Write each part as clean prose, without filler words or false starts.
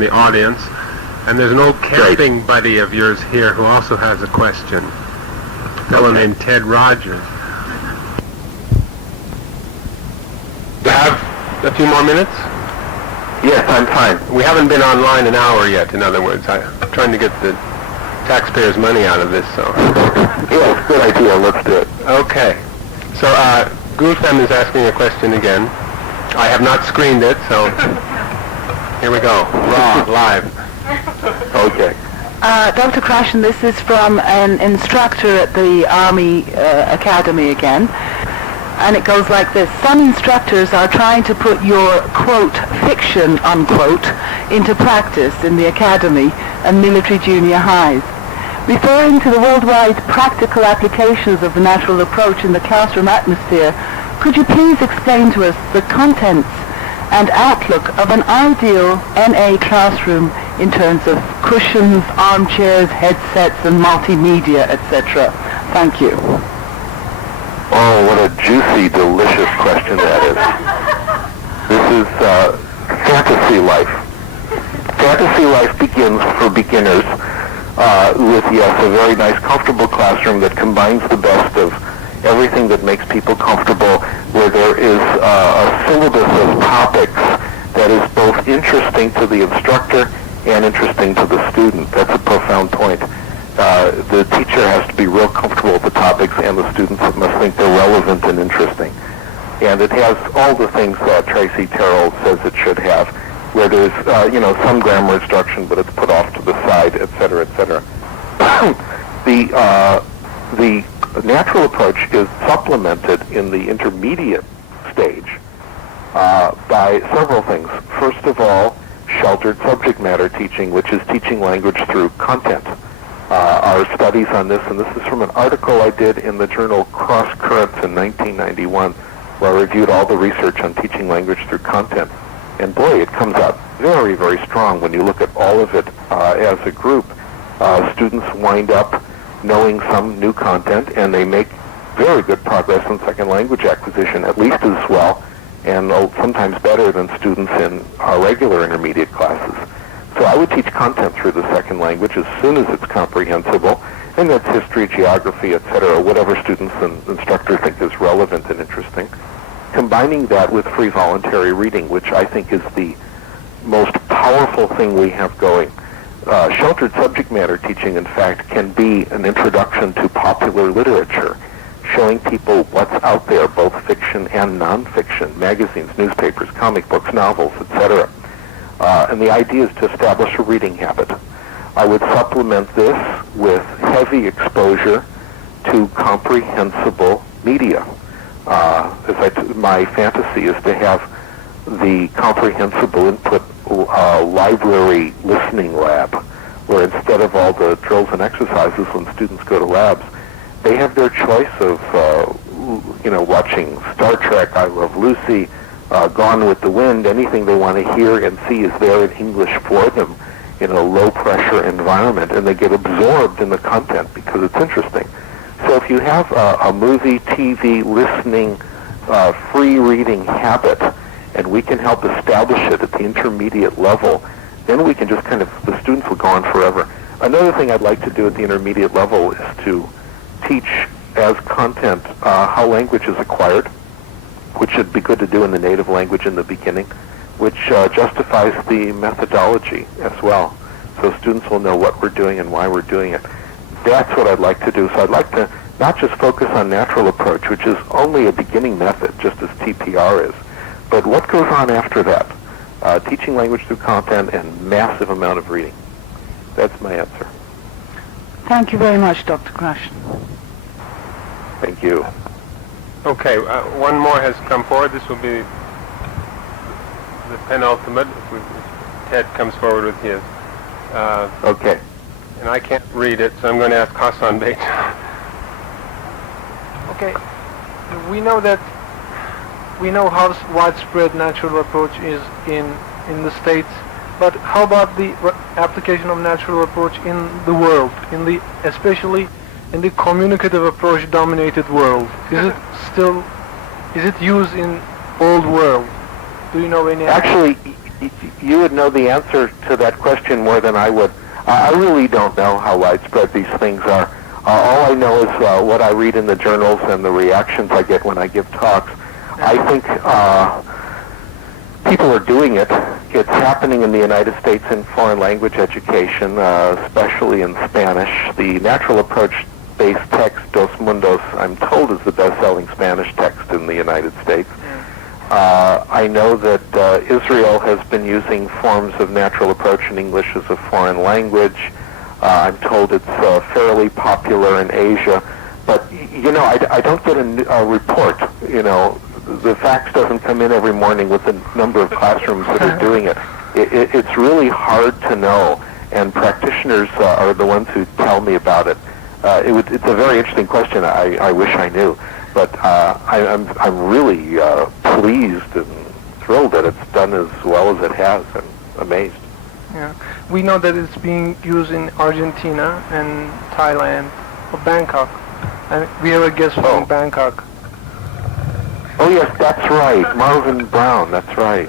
from the audience. And there's an old camping buddy of yours here who also has a question. A fellow named Ted Rogers. Do you have a few more minutes? Yes, I'm fine. We haven't been online an hour yet, in other words. I'm trying to get the taxpayers' money out of this, so. Yes, good idea. Let's do it. Okay. So, Gulfem is asking a question again. I have not screened it, so here we go. Raw, live. Okay. Dr. Krashen, this is from an instructor at the Army Academy again. And it goes like this. Some instructors are trying to put your, quote, fiction, unquote, into practice in the academy and military junior highs. Referring to the worldwide practical applications of the natural approach in the classroom atmosphere, could you please explain to us the contents and outlook of an ideal NA classroom in terms of cushions, armchairs, headsets, and multimedia, etc.? Thank you. Oh, what a juicy, delicious question that is. This is fantasy life. Fantasy life begins for beginners with, yes, a very nice, comfortable classroom that combines the best of everything that makes people comfortable, where there is a syllabus of topics that is both interesting to the instructor and interesting to the student. That's a profound point. The teacher has to be real comfortable with the topics, and the students must think they're relevant and interesting. And it has all the things that Tracy Terrell says it should have, where there's, some grammar instruction, but it's put off to the side, et cetera, et cetera. The natural approach is supplemented in the intermediate stage by several things. First of all, sheltered subject matter teaching, which is teaching language through content. Our studies on this, and this is from an article I did in the journal Cross Currents in 1991, where I reviewed all the research on teaching language through content. And boy, it comes out very, very strong when you look at all of it as a group. Students wind up knowing some new content, and they make very good progress in second language acquisition, at least as well, and sometimes better than students in our regular intermediate classes. So I would teach content through the second language as soon as it's comprehensible, and that's history, geography, etc., whatever students and instructors think is relevant and interesting. Combining that with free voluntary reading, which I think is the most powerful thing we have going. Sheltered subject matter teaching, in fact, can be an introduction to popular literature, showing people what's out there, both fiction and nonfiction, magazines, newspapers, comic books, novels, etc. And the idea is to establish a reading habit. I would supplement this with heavy exposure to comprehensible media. My fantasy is to have the comprehensible input library listening lab, where instead of all the drills and exercises when students go to labs, they have their choice of, watching Star Trek, I Love Lucy, Gone with the Wind. Anything they want to hear and see is there in English for them in a low-pressure environment, and they get absorbed in the content because it's interesting. So if you have a movie, TV, listening, free reading habit, and we can help establish it at the intermediate level, then we can just the students will go on forever. Another thing I'd like to do at the intermediate level is to teach as content how language is acquired, which should be good to do in the native language in the beginning, which justifies the methodology as well. So students will know what we're doing and why we're doing it. That's what I'd like to do. So I'd like to not just focus on natural approach, which is only a beginning method, just as TPR is, but what goes on after that? Teaching language through content and massive amount of reading. That's my answer. Thank you very much, Dr. Krashen. Thank you. Okay, one more has come forward. This will be the penultimate, if Ted comes forward with his. Okay. And I can't read it, so I'm going to ask Hassan Bey. Okay. We know how widespread natural approach is in the States, but how about the application of natural approach in the world, especially in the communicative approach dominated world? Is it used in old world? Do you know any? Actually, You would know the answer to that question more than I would. I really don't know how widespread these things are. All I know is what I read in the journals and the reactions I get when I give talks. I think people are doing it. It's happening in the United States in foreign language education, especially in Spanish. The natural approach-based text, Dos Mundos, I'm told is the best-selling Spanish text in the United States. I know that Israel has been using forms of natural approach in English as a foreign language. I'm told it's fairly popular in Asia. But, I don't get a report, The fax doesn't come in every morning with the number of classrooms that are doing it. It's really hard to know, and practitioners are the ones who tell me about it. It's a very interesting question. I wish I knew. But I'm really pleased and thrilled that it's done as well as it has, and amazed. Yeah, we know that it's being used in Argentina and Thailand, or Bangkok, and we have a guest from Bangkok. Oh yes, that's right, Marvin Brown. That's right.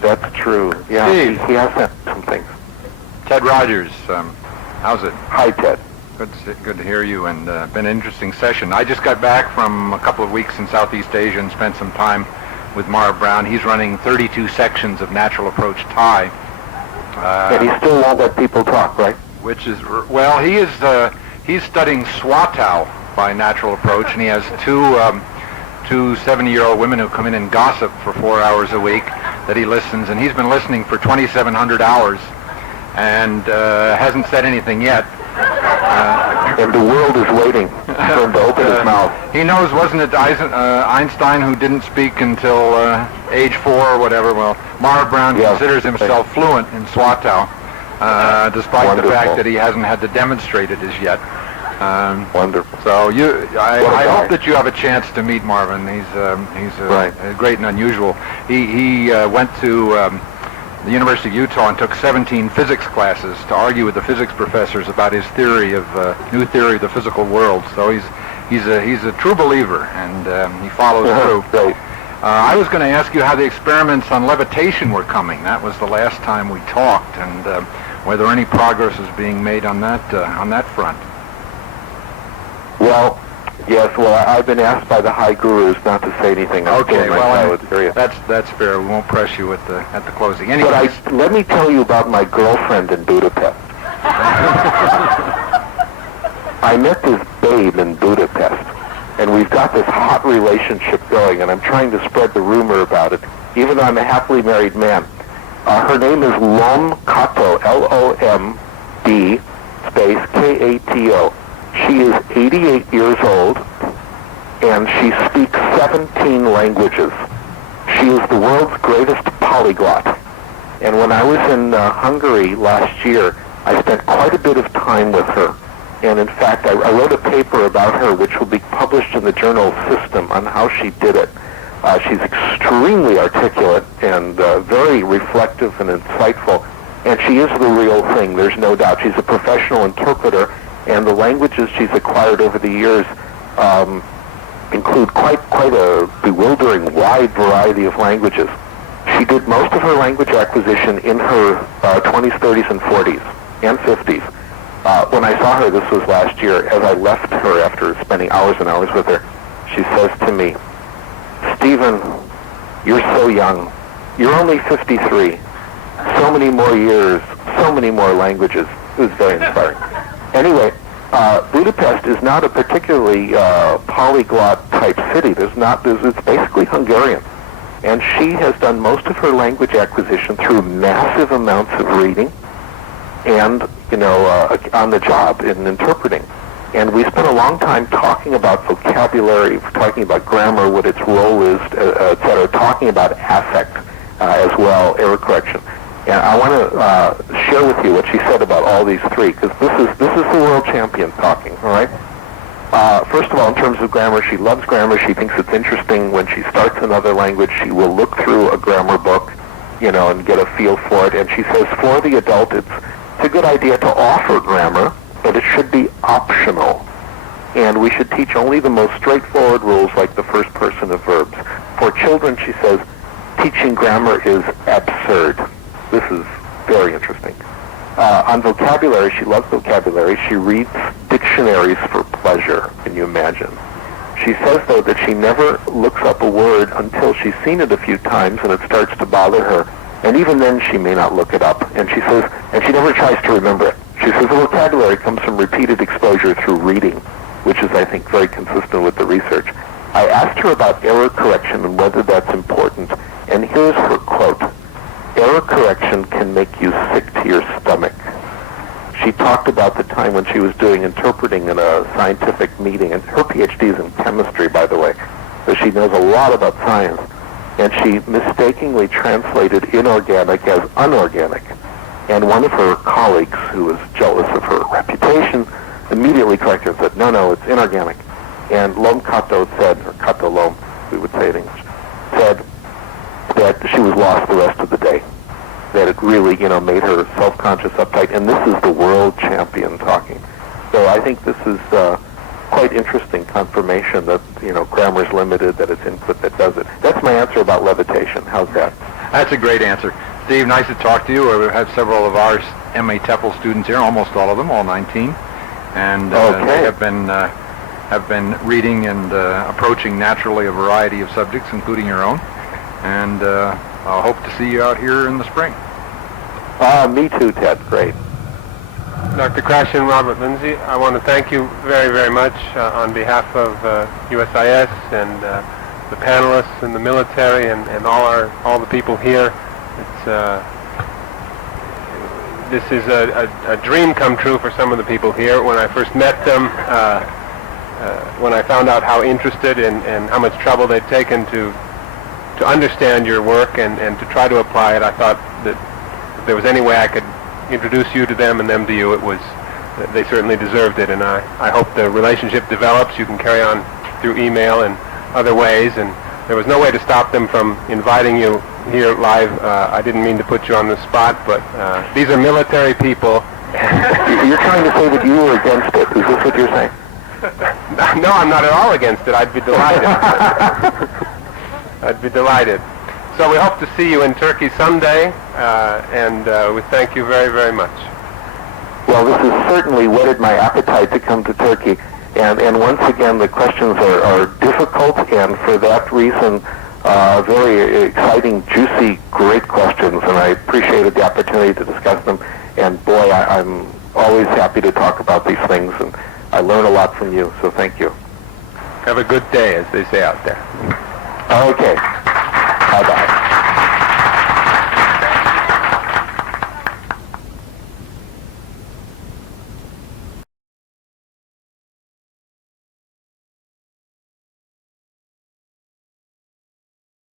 That's true. Yeah, he has sent some things. Ted Rogers, how's it? Hi, Ted. Good to hear you, and been an interesting session. I just got back from a couple of weeks in Southeast Asia and spent some time with Marv Brown. He's running 32 sections of natural approach Thai. And he still won't let people talk, right? Which is, well, he's studying Swatow by natural approach, and he has two 70-year-old women who come in and gossip for 4 hours a week that he listens, and he's been listening for 2,700 hours and hasn't said anything yet. And the world is waiting for him to open his mouth. He knows, wasn't it Einstein who didn't speak until age 4 or whatever? Well, Marv Brown considers himself fluent in Swatow, despite the fact that he hasn't had to demonstrate it as yet. Wonderful. So I hope that you have a chance to meet Marvin. He's great and unusual. He went to the University of Utah and took 17 physics classes to argue with the physics professors about his theory of new theory of the physical world. So he's a true believer, and he follows through. Great. I was going to ask you how the experiments on levitation were coming. That was the last time we talked, and whether any progress is being made on that front. Well, yes. Well, I've been asked by the high gurus not to say anything. Okay. Well, that's fair. We won't press you at the closing. Anyways, but let me tell you about my girlfriend in Budapest. I met this babe in Budapest, and we've got this hot relationship going, and I'm trying to spread the rumor about it, even though I'm a happily married man. Her name is Lom Kato, Lomd space Kato. She is 88 years old, and she speaks 17 languages. She is the world's greatest polyglot. And when I was in Hungary last year, I spent quite a bit of time with her. And in fact, I wrote a paper about her, which will be published in the journal System, on how she did it. She's extremely articulate and very reflective and insightful. And she is the real thing, there's no doubt. She's a professional interpreter, and the languages she's acquired over the years include quite a bewildering, wide variety of languages. She did most of her language acquisition in her 20s, 30s, and 40s, and 50s. When I saw her, this was last year, as I left her after spending hours and hours with her, she says to me, "Stephen, you're so young. You're only 53. So many more years, so many more languages." It was very inspiring. Anyway, Budapest is not a particularly polyglot type city. It's basically Hungarian. And she has done most of her language acquisition through massive amounts of reading and, on the job in interpreting. And we spent a long time talking about vocabulary, talking about grammar, what its role is, et cetera, talking about affect as well, error correction. And I want to share with you what she said about all these three, because this is the world champion talking, all right? First of all, in terms of grammar, she loves grammar. She thinks it's interesting. When she starts another language, she will look through a grammar book, and get a feel for it. And she says, for the adult, it's a good idea to offer grammar, but it should be optional. And we should teach only the most straightforward rules, like the first person of verbs. For children, she says, teaching grammar is absurd. This is very interesting. On vocabulary, she loves vocabulary. She reads dictionaries for pleasure. Can you imagine? She says, though, that she never looks up a word until she's seen it a few times and it starts to bother her. And even then, she may not look it up. And she says, and she never tries to remember it. She says the vocabulary comes from repeated exposure through reading, which is, I think, very consistent with the research. I asked her about error correction and whether that's important. And here's her quote. Error correction can make you sick to your stomach. She talked about the time when she was doing interpreting in a scientific meeting, and her PhD is in chemistry, by the way, so she knows a lot about science, and she mistakenly translated inorganic as unorganic. And one of her colleagues, who was jealous of her reputation, immediately corrected and said, no, it's inorganic. And Lom Kato said, or Kato Lom, we would say in English, said that she was lost the rest of the day. That it really, made her self-conscious, uptight, and this is the world champion talking. So I think this is quite interesting confirmation that, grammar's limited, that it's input that does it. That's my answer about levitation. How's that? That's a great answer. Steve, nice to talk to you. We have several of our MA TEPL students here, almost all of them, all 19. And they have been reading and approaching naturally a variety of subjects, including your own. And I'll hope to see you out here in the spring. Me too, Ted. Great. Dr. Krashen, Robert Lindsay, I want to thank you very, very much on behalf of USIS and the panelists and the military and all the people here. This is a dream come true for some of the people here. When I first met them, when I found out how interested and how much trouble they'd taken to understand your work and to try to apply it, I thought that if there was any way I could introduce you to them and them to you, they certainly deserved it. And I hope the relationship develops. You can carry on through email and other ways. And there was no way to stop them from inviting you here live. I didn't mean to put you on the spot, but these are military people. You're trying to say that you were against it. Is this what you're saying? No, I'm not at all against it. I'd be delighted. I'd be delighted. So we hope to see you in Turkey someday, and we thank you very, very much. Well, this has certainly whetted my appetite to come to Turkey. And once again, the questions are difficult, and for that reason, very exciting, juicy, great questions, and I appreciated the opportunity to discuss them. And boy, I'm always happy to talk about these things, and I learn a lot from you, so thank you. Have a good day, as they say out there. Okay. Bye-bye.